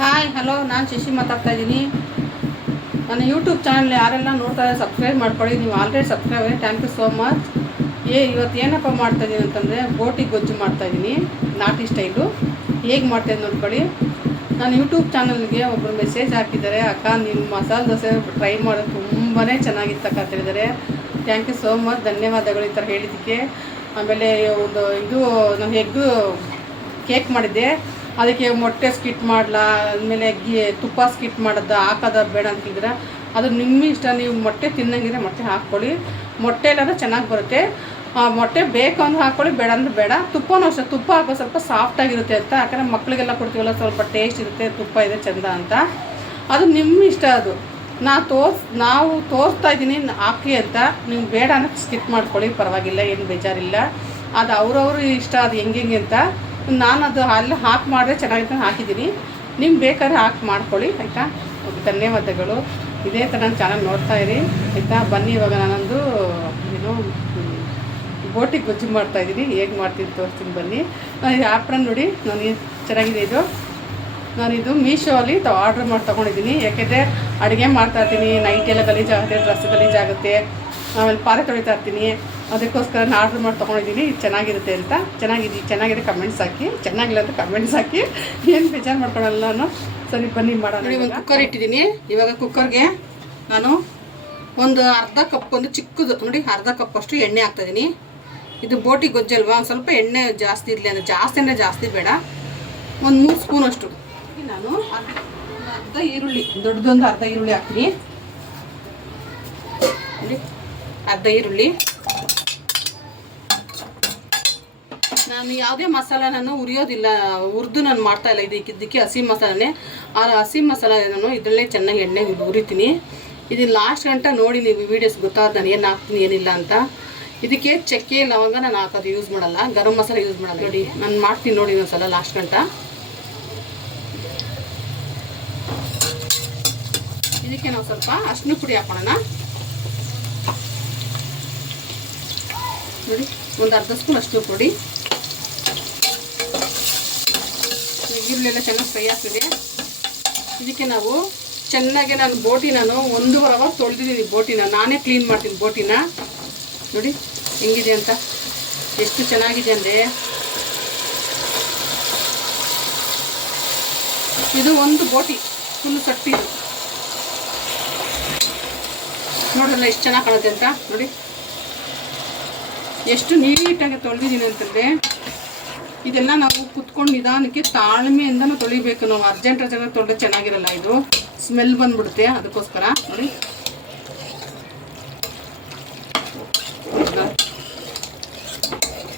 Hi hello, ನಾನು ಶಶಿ ಮಾತಾಡ್ತಾ ಇದ್ದೀನಿ. ನನ್ನ ಯೂಟ್ಯೂಬ್ ಚಾನಲ್ ಯಾರೆಲ್ಲ ನೋಡ್ತಾ ಇದ್ದಾರೆ ಸಬ್ಸ್ಕ್ರೈಬ್ ಮಾಡ್ಕೊಳ್ಳಿ. ನೀವು ಆಲ್ರೆಡಿ ಸಬ್ಸ್ಕ್ರೈಬ್ ಆಗಿ, ಥ್ಯಾಂಕ್ ಯು ಸೋ ಮಚ್. ಇವತ್ತು ಏನಪ್ಪ ಮಾಡ್ತಾಯಿದ್ದೀನಿ ಅಂತಂದರೆ ಬೋಟಿ ಗೊಜ್ಜು ಮಾಡ್ತಾಯಿದ್ದೀನಿ, ನಾಟಿ ಸ್ಟೈಲು. ಹೇಗೆ ಮಾಡ್ತಾಯಿದ್ದೀನಿ ನೋಡ್ಕೊಳ್ಳಿ. ನಾನು ಯೂಟ್ಯೂಬ್ ಚಾನಲ್ಗೆ ಒಬ್ಬರು ಮೆಸೇಜ್ ಹಾಕಿದ್ದಾರೆ, ಅಕ್ಕ ನಿಮ್ಮ ಮಸಾಲೆ ದೋಸೆ ಟ್ರೈ ಮಾಡೋದು ತುಂಬಾ ಚೆನ್ನಾಗಿತ್ತಕ್ಕ ಅಂತ ಹೇಳಿದ್ದಾರೆ. ಥ್ಯಾಂಕ್ ಯು ಸೋ ಮಚ್, ಧನ್ಯವಾದಗಳು ಈ ಥರ ಹೇಳಿದ್ದಕ್ಕೆ. ಆಮೇಲೆ ನಾನು ಎಗ್ಗು ಕೇಕ್ ಮಾಡಿದ್ದೆ, ಅದಕ್ಕೆ ಮೊಟ್ಟೆ ಸ್ಕಿಟ್ ಮಾಡಲಾ, ಆದಮೇಲೆ ತುಪ್ಪ ಸ್ಕಿಟ್ ಮಾಡೋದು ಹಾಕೋದ ಬೇಡ ಅಂತಿದ್ರೆ ಅದು ನಿಮ್ಮ ಇಷ್ಟ. ನೀವು ಮೊಟ್ಟೆ ತಿನ್ನಂಗಿದ್ರೆ ಮೊಟ್ಟೆ ಹಾಕ್ಕೊಳ್ಳಿ, ಮೊಟ್ಟೆ ಎಲ್ಲಾದ್ರೂ ಚೆನ್ನಾಗಿ ಬರುತ್ತೆ. ಮೊಟ್ಟೆ ಬೇಕು ಅಂದ್ರೆ ಹಾಕ್ಕೊಳ್ಳಿ, ಬೇಡ ಅಂದ್ರೆ ಬೇಡ. ತುಪ್ಪನೂ ಅಷ್ಟೇ, ತುಪ್ಪ ಹಾಕೋ ಸ್ವಲ್ಪ ಸಾಫ್ಟಾಗಿರುತ್ತೆ ಅಂತ, ಯಾಕಂದರೆ ಮಕ್ಕಳಿಗೆಲ್ಲ ಕೊಡ್ತೀವಲ್ಲ, ಸ್ವಲ್ಪ ಟೇಸ್ಟ್ ಇರುತ್ತೆ, ತುಪ್ಪ ಇದೆ ಚೆಂದ ಅಂತ. ಅದು ನಿಮ್ಮ ಇಷ್ಟ. ಅದು ನಾವು ತೋರಿಸ್ತಾ ಇದ್ದೀನಿ ಹಾಕಿ ಅಂತ. ನೀವು ಬೇಡ ಅನ್ನೋಕ್ಕೆ ಸ್ಕಿಪ್ ಮಾಡ್ಕೊಳ್ಳಿ, ಪರವಾಗಿಲ್ಲ, ಏನು ಬೇಜಾರಿಲ್ಲ. ಅದು ಅವ್ರವ್ರ ಇಷ್ಟ, ಅದು ಹೆಂಗೆ ಅಂತ. ನಾನು ಅದು ಅಲ್ಲಿ ಹಾಕಿ ಮಾಡಿದ್ರೆ ಚೆನ್ನಾಗಿತ್ತು ಹಾಕಿದ್ದೀನಿ, ನಿಮ್ಗೆ ಬೇಕಾದ್ರೆ ಹಾಕಿ ಮಾಡ್ಕೊಳ್ಳಿ ಆಯಿತಾ. ಧನ್ಯವಾದಗಳು. ಇದೇ ಥರ ನನ್ನ ಚಾನಲ್ ನೋಡ್ತಾ ಇರಿ ಆಯಿತಾ. ಬನ್ನಿ, ಇವಾಗ ನಾನೊಂದು ಬೋಟಿ ಗೊಜ್ಜು ಮಾಡ್ತಾಯಿದ್ದೀನಿ, ಹೇಗೆ ಮಾಡ್ತೀನಿ ತೋರಿಸ್ತೀನಿ ಬನ್ನಿ. ಇದು ಆ್ಯಪ್ನ ನೋಡಿ, ಚೆನ್ನಾಗಿದೆ ಇದು. ನಾನಿದು ಮೀಶೋ ಅಲ್ಲಿ ಆರ್ಡ್ರ್ ಮಾಡಿ ತೊಗೊಂಡಿದ್ದೀನಿ. ಯಾಕೆಂದರೆ ಅಡುಗೆ ಮಾಡ್ತಾಯಿರ್ತೀನಿ, ನೈಟೆಲ್ಲ ಗಲೀಜಾಗುತ್ತೆ, ಡ್ರೆಸ್ ಗಲೀಜಾಗುತ್ತೆ, ಆಮೇಲೆ ಪಾತ್ರೆ ತೊಳಿತಾ ಇರ್ತೀನಿ. ಅದಕ್ಕೋಸ್ಕರ ನಾನು ಆರ್ಡ್ರ್ ಮಾಡಿ ತೊಗೊಂಡಿದ್ದೀನಿ. ಇದು ಚೆನ್ನಾಗಿರುತ್ತೆ ಅಂತ. ಚೆನ್ನಾಗಿದೆ ಕಮೆಂಟ್ಸ್ ಹಾಕಿ, ಚೆನ್ನಾಗಿಲ್ಲ ಅಂತ ಕಮೆಂಟ್ಸ್ ಹಾಕಿ, ಏನು ಬೇಜಾರು ಮಾಡ್ಕೊಳ್ಳಲ್ಲ ನಾನು. ಸರಿ ಬನ್ನಿ ಮಾಡೋಣ. ನೋಡಿ, ಒಂದು ಕುಕ್ಕರ್ ಇಟ್ಟಿದ್ದೀನಿ. ಇವಾಗ ಕುಕ್ಕರ್ಗೆ ನಾನು ಒಂದು ಅರ್ಧ ಕಪ್, ಒಂದು ಚಿಕ್ಕದು ನೋಡಿ, ಅರ್ಧ ಕಪ್ ಅಷ್ಟು ಎಣ್ಣೆ ಹಾಕ್ತಾಯಿದ್ದೀನಿ. ಇದು ಬೋಟಿ ಗೊಜ್ಜಲ್ವಾ, ಒಂದು ಸ್ವಲ್ಪ ಎಣ್ಣೆ ಜಾಸ್ತಿ ಇರಲಿ ಅಂದರೆ, ಜಾಸ್ತಿ ಬೇಡ, ಒಂದು 3 ಸ್ಪೂನ್ ಅಷ್ಟು. ನಾನು ಅರ್ಧ ಈರುಳ್ಳಿ, ದೊಡ್ಡದೊಂದು ಅರ್ಧ ಈರುಳ್ಳಿ ಹಾಕ್ತೀನಿ ನೋಡಿ, ಅರ್ಧ ಈರುಳ್ಳಿ. ನಾನು ಯಾವುದೇ ಮಸಾಲ ನಾನು ಹುರಿಯೋದಿಲ್ಲ, ಹುರಿದು ನಾನು ಮಾಡ್ತಾಯಿಲ್ಲ. ಇದಕ್ಕೆ ಹಸಿ ಮಸಾಲನೇ. ಆ ಹಸಿ ಮಸಾಲ ನಾನು ಇದರಲ್ಲೇ ಚೆನ್ನಾಗಿ ಎಣ್ಣೆ ಹುರಿತೀನಿ. ಇದು ಲಾಸ್ಟ್ ಗಂಟ ನೋಡಿ, ನೀವು ವೀಡಿಯೋಸ್ ಗೊತ್ತಾದ ನಾನು ಏನು ಹಾಕ್ತೀನಿ ಏನಿಲ್ಲ ಅಂತ. ಇದಕ್ಕೆ ಚಕ್ಕೆ ಲವಂಗ ನಾನು ಹಾಕೋದು ಯೂಸ್ ಮಾಡಲ್ಲ, ಗರಂ ಮಸಾಲ ಯೂಸ್ ಮಾಡಲ್ಲ. ನೋಡಿ ನಾನು ಮಾಡ್ತೀನಿ ನೋಡಿ ಒಂದ್ಸಲ ಲಾಸ್ಟ್ ಗಂಟ. ಇದಕ್ಕೆ ನಾವು ಸ್ವಲ್ಪ ಅರಿಶಿನ ಪುಡಿ ಹಾಕೋಣ ನೋಡಿ, ಒಂದು ಅರ್ಧ ಸ್ಪೂನ್ ಅರಿಶಿನ ಪುಡಿ. ಈರುಳ್ಳಿ ಎಲ್ಲ ಚೆನ್ನಾಗಿ ಫ್ರೈ ಆಗ್ತದೆ. ಇದಕ್ಕೆ ನಾವು ಚೆನ್ನಾಗಿ, ನಾನು 1.5 ಅವರ್ ತೊಳೆದಿದ್ದೀನಿ ಬೋಟಿನ. ನಾನೇ ಕ್ಲೀನ್ ಮಾಡ್ತೀನಿ ಬೋಟಿನ. ನೋಡಿ ಹೆಂಗಿದೆ ಅಂತ, ಎಷ್ಟು ಚೆನ್ನಾಗಿದೆ ಅಂದರೆ. ಇದು ಒಂದು ಬೋಟಿ ಫುಲ್ ಸಟ್ಟಿದು ನೋಡ್ರಲ್ಲ, ಎಷ್ಟು ಚೆನ್ನಾಗಿ ಕಾಣುತ್ತೆ ಅಂತ. ನೋಡಿ ಎಷ್ಟು ನೀಟಾಗಿ ತೊಳೆದಿದ್ದೀನಿ ಅಂತಂದರೆ. ಇದೆಲ್ಲ ನಾವು ಕುತ್ಕೊಂಡು ನಿಧಾನಕ್ಕೆ ತಾಳ್ಮೆಯಿಂದನೂ ತೊಳಿಬೇಕು. ನಾವು ಅರ್ಜೆಂಟ್ ತೊಳೆದ್ರೆ ಚೆನ್ನಾಗಿರಲ್ಲ, ಇದು ಸ್ಮೆಲ್ ಬಂದ್ಬಿಡುತ್ತೆ. ಅದಕ್ಕೋಸ್ಕರ ನೋಡಿ,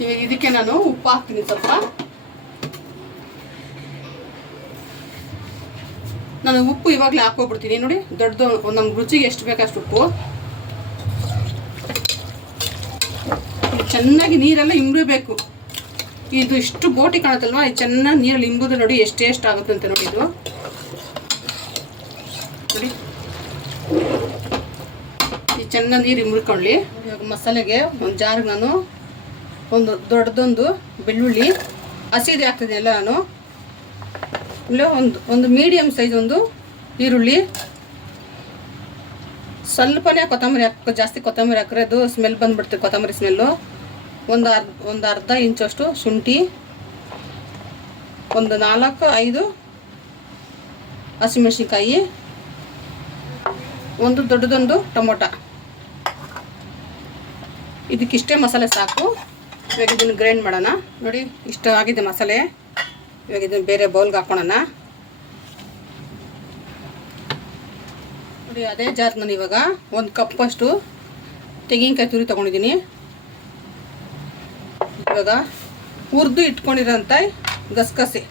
ಇವಾಗ ಇದಕ್ಕೆ ನಾನು ಉಪ್ಪು ಹಾಕ್ತೀನಿ ಸ್ವಲ್ಪ. ನಾನು ಉಪ್ಪು ಇವಾಗಲೇ ಹಾಕೋಗ್ಬಿಡ್ತೀನಿ ನೋಡಿ, ದೊಡ್ಡದು ನಮ್ಗೆ ರುಚಿಗೆ ಎಷ್ಟು ಬೇಕಷ್ಟು ಉಪ್ಪು. ಚೆನ್ನಾಗಿ ನೀರೆಲ್ಲ ಇಂಗಬೇಕು. ಇದು ಇಷ್ಟು ಬೋಟಿ ಕಾಣುತ್ತಲ್ವ, ಇದು ಚೆನ್ನಾಗಿ ನೀರಲ್ಲಿ ಇಂಗುದು ನೋಡಿ, ಎಷ್ಟು ಆಗುತ್ತೆ ಅಂತ ನೋಡಿ. ಇದು ನೋಡಿ, ಈ ಚೆನ್ನಾಗಿ ನೀರು ಇಂಬ್ಕೊಳ್ಳಿ. ಇವಾಗ ಮಸಾಲೆಗೆ ಒಂದು ಜಾರ್ಗೆ ನಾನು ಒಂದು ದೊಡ್ಡದೊಂದು ಬೆಳ್ಳುಳ್ಳಿ ಹಸಿದೆ ಹಾಕ್ತಿದ್ದೆ ಎಲ್ಲ ನಾನು. ಇಲ್ಲ ಒಂದು ಮೀಡಿಯಮ್ ಸೈಜ್ ಒಂದು ಈರುಳ್ಳಿ, ಸ್ವಲ್ಪನೇ ಕೊತ್ತಂಬರಿ ಹಾಕೋ, ಜಾಸ್ತಿ ಕೊತ್ತಂಬರಿ ಹಾಕಿದ್ರೆ ಅದು ಸ್ಮೆಲ್ ಬಂದುಬಿಡ್ತದೆ, ಕೊತ್ತಂಬರಿ ಸ್ಮೆಲ್ಲು. ಒಂದು ಅರ್ಧ ಇಂಚಷ್ಟು ಶುಂಠಿ, ಒಂದು 4-5 ಹಸಿಮೆಣಸಿನ್ಕಾಯಿ, ಒಂದು ದೊಡ್ಡದೊಂದು ಟೊಮೊಟೊ. ಇದಕ್ಕಿಷ್ಟೇ ಮಸಾಲೆ ಸಾಕು. ಇವಾಗ ಇದನ್ನು ಗ್ರೈಂಡ್ ಮಾಡೋಣ ನೋಡಿ. ಇಷ್ಟ ಆಗಿದೆ ಮಸಾಲೆ. ಇವಾಗ ಇದನ್ನು ಬೇರೆ ಬೌಲ್ಗೆ ಹಾಕೋಣ ನೋಡಿ. ಅದೇ ಜಾರ್ ನಾನು ಇವಾಗ 1 ಕಪ್ಪಷ್ಟು ತೆಂಗಿನಕಾಯಿ ತುರಿ ತೊಗೊಂಡಿದ್ದೀನಿ. ಇವಾಗ ಹುರಿದು ಇಟ್ಕೊಂಡಿರೋಂಥ ಗಸಗಸೆ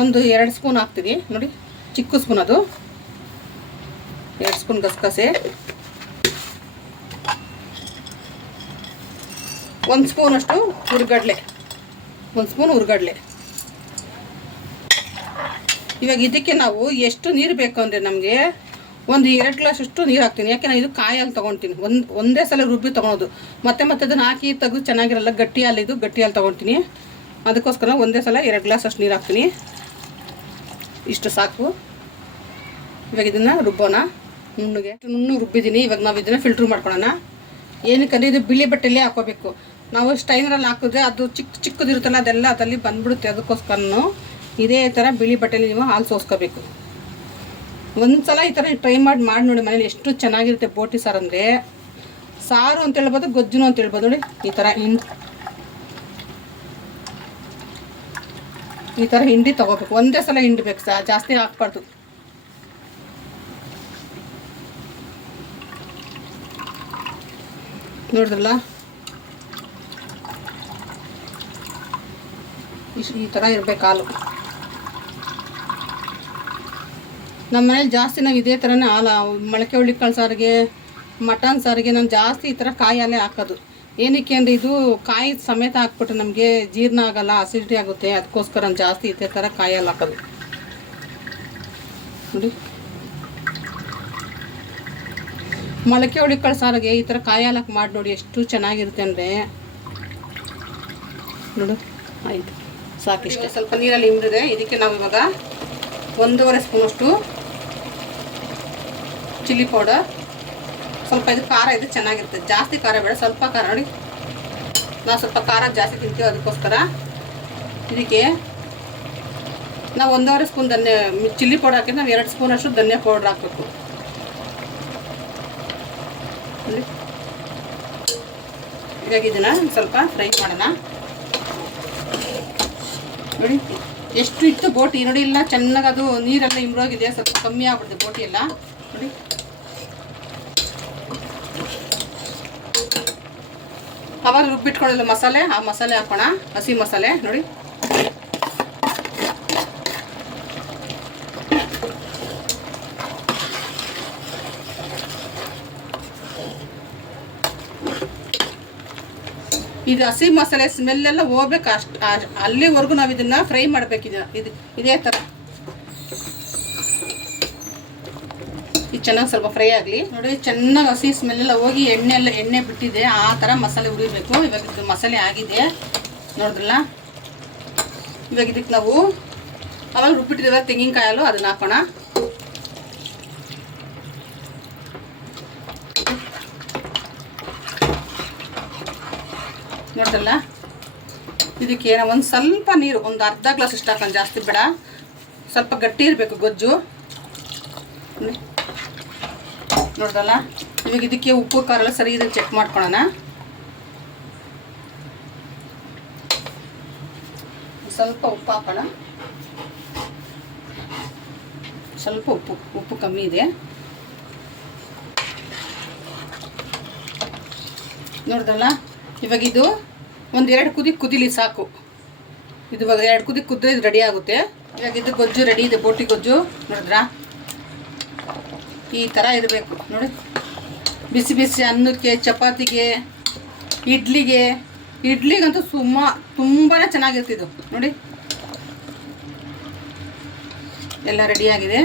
ಒಂದು 2 ಸ್ಪೂನ್ ಹಾಕ್ತೀನಿ ನೋಡಿ, ಚಿಕ್ಕ ಸ್ಪೂನ್, ಅದು 2 ಸ್ಪೂನ್ ಗಸಗಸೆ, 1 ಸ್ಪೂನಷ್ಟು ಹುರ್ಗಡ್ಲೆ, 1 ಸ್ಪೂನ್ ಹುರ್ಗಡ್ಲೆ. ಇವಾಗ ಇದಕ್ಕೆ ನಾವು ಎಷ್ಟು ನೀರು ಬೇಕು ಅಂದರೆ ನಮಗೆ ಒಂದು 2 ಗ್ಲಾಸಷ್ಟು ನೀರು ಹಾಕ್ತೀನಿ. ಯಾಕೆ ನಾನು ಇದು ಕಾಯಲ್ಲಿ ತೊಗೊಳ್ತೀನಿ, ಒಂದೇ ಸಲ ರುಬ್ಬಿ ತೊಗೊಳೋದು. ಮತ್ತೆ ಅದನ್ನು ಹಾಕಿ ತೆಗೆದು ಚೆನ್ನಾಗಿರಲ್ಲ, ಗಟ್ಟಿ ಹಾಲು ತೊಗೊಳ್ತೀನಿ. ಅದಕ್ಕೋಸ್ಕರ ಒಂದೇ ಸಲ 2 ಗ್ಲಾಸ್ ಅಷ್ಟು ನೀರು ಹಾಕ್ತೀನಿ. ಇಷ್ಟು ಸಾಕು. ಇವಾಗ ಇದನ್ನು ರುಬ್ಬೋಣ. ನುಣ್ಣಗೆ ರುಬ್ಬಿದ್ದೀನಿ. ಇವಾಗ ನಾವು ಇದನ್ನು ಫಿಲ್ಟ್ರ್ ಮಾಡ್ಕೊಳ್ಳೋಣ. ಏನಕ್ಕಂದರೆ ಇದು ಬಿಳಿ ಬಟ್ಟೆಯಲ್ಲೇ ಹಾಕೋಬೇಕು. ನಾವು ಸ್ಟೈನರಲ್ಲಿ ಹಾಕಿದ್ರೆ ಅದು ಚಿಕ್ಕದಿರುತ್ತಲ್ಲ ಅದೆಲ್ಲ ಅದಲ್ಲಿ ಬಂದ್ಬಿಡುತ್ತೆ. ಅದಕ್ಕೋಸ್ಕರನು ಇದೇ ಥರ ಬಿಳಿ ಬಟ್ಟೆಯಲ್ಲಿ ನೀವು ಹಾಲು ಸೋಸ್ಕೋಬೇಕು. ಒಂದು ಸಲ ಈ ಥರ ಟ್ರೈ ಮಾಡಿ ನೋಡಿ ಮನೇಲಿ ಎಷ್ಟು ಚೆನ್ನಾಗಿರುತ್ತೆ ಬೋಟಿ ಸಾರು. ಅಂದರೆ ಸಾರು ಅಂತ ಹೇಳ್ಬೋದು, ಗೊಜ್ಜುನು ಅಂತ ಹೇಳ್ಬೋದು. ನೋಡಿ ಈ ಥರ ಹಿಂಡಿ ತೊಗೋಬೇಕು. ಒಂದೇ ಸಲ ಹಿಂಡಬೇಕು, ಜಾಸ್ತಿ ಹಾಕ್ಬಾರ್ದು. ನೋಡಿದ್ರಲ್ಲ, ಈ ಥರ ಇರಬೇಕು ಹಾಲು. ನಮ್ಮ ಮನೇಲಿ ಜಾಸ್ತಿ ನಾವು ಇದೇ ಥರನೇ ಹಾಲು, ಮೊಳಕೆ ಹುಳ್ಳಿಕಾಳು ಸಾರಿಗೆ, ಮಟನ್ ಸಾರಿಗೆ ನಾನು ಜಾಸ್ತಿ ಈ ಥರ ಕಾಯಿ ಹಾಲೇ ಹಾಕೋದು. ಏನಕ್ಕೆ ಅಂದರೆ ಇದು ಕಾಯಿ ಸಮೇತ ಹಾಕ್ಬಿಟ್ರೆ ನಮಗೆ ಜೀರ್ಣ ಆಗೋಲ್ಲ, ಅಸಿಡಿಟಿ ಆಗುತ್ತೆ. ಅದಕ್ಕೋಸ್ಕರ ನಾನು ಜಾಸ್ತಿ ಇದೇ ಥರ ಕಾಯಿ ಹಾಲು ಹಾಕೋದು. ನೋಡಿ, ಮೊಳಕೆ ಹುಳ್ಳಿಕಾಳು ಸಾರಿಗೆ ಈ ಥರ ಕಾಯಿ ಹಾಲು ಹಾಕಿ ಮಾಡಿ ನೋಡಿ ಎಷ್ಟು ಚೆನ್ನಾಗಿರುತ್ತೆ ಅಂದರೆ. ನೋಡು, ಆಯಿತು, ಸಾಕಿಷ್ಟು. ಸ್ವಲ್ಪ ನೀರಲ್ಲಿ ಹಿಂಡಿದೆ. ಇದಕ್ಕೆ ನಾವು ಇವಾಗ 1.5 ಸ್ಪೂನಷ್ಟು ಚಿಲ್ಲಿ ಪೌಡರ್. ಸ್ವಲ್ಪ ಇದು ಖಾರ ಇದು ಚೆನ್ನಾಗಿರುತ್ತೆ, ಜಾಸ್ತಿ ಖಾರ ಬೇಡ, ಸ್ವಲ್ಪ ಖಾರ. ನೋಡಿ, ನಾವು ಸ್ವಲ್ಪ ಖಾರ ಜಾಸ್ತಿ ತಿಂತೀವಿ, ಅದಕ್ಕೋಸ್ಕರ ಇದಕ್ಕೆ ನಾವು 1.5 ಸ್ಪೂನ್ ಚಿಲ್ಲಿ ಪೌಡರ್ ಹಾಕಿದ್ರೆ ನಾವು 2 ಸ್ಪೂನಷ್ಟು ಧನಿಯಾ ಪೌಡ್ರ್ ಹಾಕಬೇಕು. ಇವಾಗ ಇದನ್ನು ಸ್ವಲ್ಪ ಫ್ರೈ ಮಾಡೋಣ. ನೋಡಿ ಎಷ್ಟು ಇತ್ತು ಬೋಟಿ. ನೋಡಿ, ಇಲ್ಲ ಚೆನ್ನಾಗಿ ಅದು ನೀರೆಲ್ಲ ಇಂಬ್ರೋಗಿದೆ, ಸ್ವಲ್ಪ ಕಮ್ಮಿ ಆಗ್ಬಿಡುತ್ತೆ ಬೋಟಿ ಎಲ್ಲ. ನೋಡಿ, ಅವಾಗ ರುಬ್ಬಿಟ್ಕೊಳ್ಳಲ್ಲ ಮಸಾಲೆ, ಆ ಮಸಾಲೆ ಹಾಕೋಣ, ಹಸಿ ಮಸಾಲೆ. ನೋಡಿ, ಇದು ಹಸಿ ಮಸಾಲೆ ಸ್ಮೆಲ್ಲೆಲ್ಲ ಹೋಗ್ಬೇಕು. ಅಲ್ಲಿವರೆಗೂ ನಾವು ಇದನ್ನು ಫ್ರೈ ಮಾಡಬೇಕಿದೆ. ಇದೇ ಥರ ಇದು ಚೆನ್ನಾಗಿ ಸ್ವಲ್ಪ ಫ್ರೈ ಆಗಲಿ. ನೋಡಿ, ಚೆನ್ನಾಗಿ ಹಸಿ ಸ್ಮೆಲ್ಲೆಲ್ಲ ಹೋಗಿ ಎಣ್ಣೆ ಬಿಟ್ಟಿದೆ, ಆ ಥರ ಮಸಾಲೆ ಉರಿಬೇಕು. ಇವಾಗ ಇದು ಮಸಾಲೆ ಆಗಿದೆ, ನೋಡಿದ್ರಲ್ಲ. ಇವಾಗ ಇದಕ್ಕೆ ನಾವು ಅವಾಗ ರುಬ್ಬಿಟ್ಟಿದ್ದೇವೆ ತೆಂಗಿನಕಾಯಿ ಹಾಲು, ಅದನ್ನು ಹಾಕೋಣ. ನೋಡಿದ್ರಲ್ಲ, ಇದಕ್ಕೆ ಒಂದು ಸ್ವಲ್ಪ ನೀರು, ಒಂದು ಅರ್ಧ ಗ್ಲಾಸ್ ಇಷ್ಟು ಹಾಕೋಣ, ಜಾಸ್ತಿ ಬೇಡ. ಸ್ವಲ್ಪ ಗಟ್ಟಿ ಇರಬೇಕು ಗೊಜ್ಜು. ನೋಡಿದ್ರಲ್ಲ, ಇವಾಗ ಇದಕ್ಕೆ ಉಪ್ಪು ಖಾರ ಎಲ್ಲ ಸರಿ ಇದನ್ನು ಚೆಕ್ ಮಾಡ್ಕೊಳ್ಳೋಣ. ಸ್ವಲ್ಪ ಉಪ್ಪು ಹಾಕೋಣ. ಸ್ವಲ್ಪ ಉಪ್ಪು ಕಮ್ಮಿ ಇದೆ. ನೋಡಿದ್ರಲ್ಲ, ಇವಾಗ ಇದು 1-2 ಕುದಿ ಕುದಿಲಿ ಸಾಕು. ಇದು ಇವಾಗ 2 ಕುದಿ ಕುದ್ರೆ ಇದು ರೆಡಿ ಆಗುತ್ತೆ. ಇವಾಗ ಇದು ಗೊಜ್ಜು ರೆಡಿ ಇದೆ, ಬೋಟಿ ಗೊಜ್ಜು. ನೋಡಿದ್ರಾ, ಈ ಥರ ಇರಬೇಕು. ನೋಡಿ, ಬಿಸಿ ಬಿಸಿ ಅನ್ನಕ್ಕೆ, ಚಪಾತಿಗೆ, ಇಡ್ಲಿಗಂತೂ ತುಂಬಾ ಚೆನ್ನಾಗಿರ್ತಿದ್ದು. ನೋಡಿ, ಎಲ್ಲ ರೆಡಿಯಾಗಿದೆ.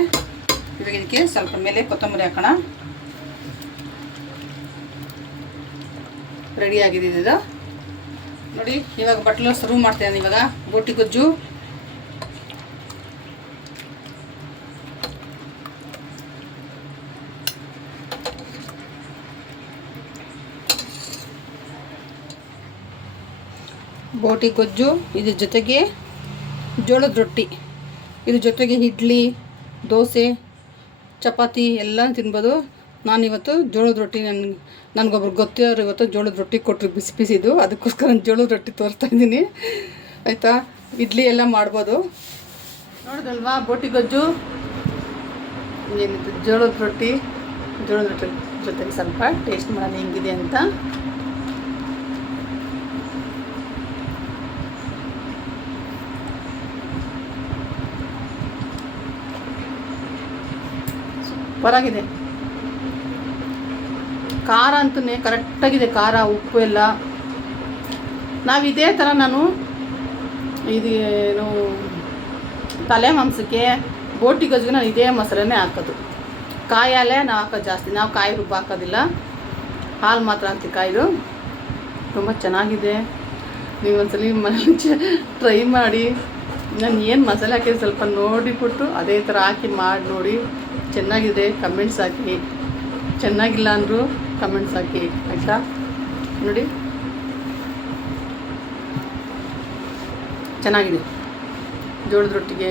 ಇವಾಗ ಇದಕ್ಕೆ ಸ್ವಲ್ಪ ಮೇಲೆ ಕೊತ್ತಂಬರಿ ಹಾಕೋಣ. ರೆಡಿಯಾಗಿದೆ ಇದು. ನೋಡಿ, ಇವಾಗ ಬಟ್ಲು ಸರ್ವ್ ಮಾಡ್ತೇನೆ. ಇವಾಗ ಬೋಟಿ ಗೊಜ್ಜು. ಬೋಟಿ ಗೊಜ್ಜು, ಇದ್ರ ಜೊತೆಗೆ ಜೋಳದ ರೊಟ್ಟಿ, ಇದ್ರ ಜೊತೆಗೆ ಇಡ್ಲಿ, ದೋಸೆ, ಚಪಾತಿ ಎಲ್ಲ ತಿನ್ಬೋದು. ನಾನಿವತ್ತು ಜೋಳದ ರೊಟ್ಟಿ, ನನಗೊಬ್ರು ಗೊತ್ತಿರೋರು ಇವತ್ತು ಜೋಳದ ರೊಟ್ಟಿ ಕೊಟ್ಟರು, ಬಿಸಿ ಬಿಸಿದು. ಅದಕ್ಕೋಸ್ಕರ ನಾನು ಜೋಳದ ರೊಟ್ಟಿ ತೋರಿಸ್ತಾ ಇದ್ದೀನಿ, ಆಯಿತಾ. ಇಡ್ಲಿ ಎಲ್ಲ ಮಾಡ್ಬೋದು. ನೋಡಿದಲ್ವಾ ಬೋಟಿ ಗೊಜ್ಜು, ಏನಿತ್ತು ಜೋಳದ ರೊಟ್ಟಿ ಜೊತೆಗೆ ಸ್ವಲ್ಪ ಟೇಸ್ಟ್ ಮಾಡೋಣ ಹೆಂಗಿದೆ ಅಂತ. ಸೂಪರಾಗಿದೆ. ಖಾರ ಅಂತೂ ಕರೆಕ್ಟಾಗಿದೆ, ಖಾರ ಉಪ್ಪು ಎಲ್ಲ. ನಾವು ಇದೇ ಥರ ನಾನು ಇದೇನು ತಲೆ ಮಾಂಸಕ್ಕೆ, ಬೋಟಿ ಗೊಜ್ಜಿಗೆ ನಾನು ಇದೇ ಮೊಸರನ್ನೇ ಹಾಕೋದು. ಕಾಯಿ ಹಾಲೇ ನಾವು ಹಾಕೋದು ಜಾಸ್ತಿ. ನಾವು ಕಾಯಿ ರುಬ್ಬ ಹಾಕೋದಿಲ್ಲ, ಹಾಲು ಮಾತ್ರ ಹಾಕ್ತೀವಿ. ಕಾಯಿದು ತುಂಬ ಚೆನ್ನಾಗಿದೆ. ನೀವು ಒಂದ್ಸಲಿ ಮನೇಲಿ ಟ್ರೈ ಮಾಡಿ. ನಾನು ಏನು ಮಸಾಲೆ ಹಾಕಿದ್ದು ಸ್ವಲ್ಪ ನೋಡಿಬಿಟ್ಟು ಅದೇ ಥರ ಹಾಕಿ ಮಾಡಿ ನೋಡಿ. ಚೆನ್ನಾಗಿದೆ ಕಮೆಂಟ್ಸ್ ಹಾಕಿ, ಚೆನ್ನಾಗಿಲ್ಲ ಅಂದರೂ ಕಮೆಂಟ್ಸ್ ಹಾಕಿ ಆಯಿತಾ. ನೋಡಿ ಚೆನ್ನಾಗಿದೆ. ಜೋಳದ ರೊಟ್ಟಿಗೆ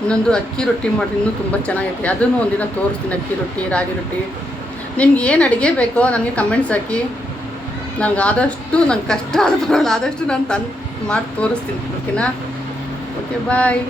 ಇನ್ನೊಂದು ಅಕ್ಕಿ ರೊಟ್ಟಿ ಮಾಡಿದ್ರೆ ಇನ್ನೂ ತುಂಬ ಚೆನ್ನಾಗಿರುತ್ತೆ. ಅದನ್ನು ಒಂದಿನ ತೋರಿಸ್ತೀನಿ. ಅಕ್ಕಿ ರೊಟ್ಟಿ, ರಾಗಿ ರೊಟ್ಟಿ, ನಿಮ್ಗೆ ಏನು ಅಡುಗೆ ಬೇಕೋ ನನಗೆ ಕಮೆಂಟ್ಸ್ ಹಾಕಿ. ನಂಗೆ ಆದಷ್ಟು ನಂಗೆ ಕಷ್ಟ ಆದ ಬರೋಲ್ಲ, ಆದಷ್ಟು ನಾನು ತಂದು ಮಾಡಿ ತೋರಿಸ್ತೀನಿ. ಓಕೆನಾ? ಓಕೆ ಬಾಯ್.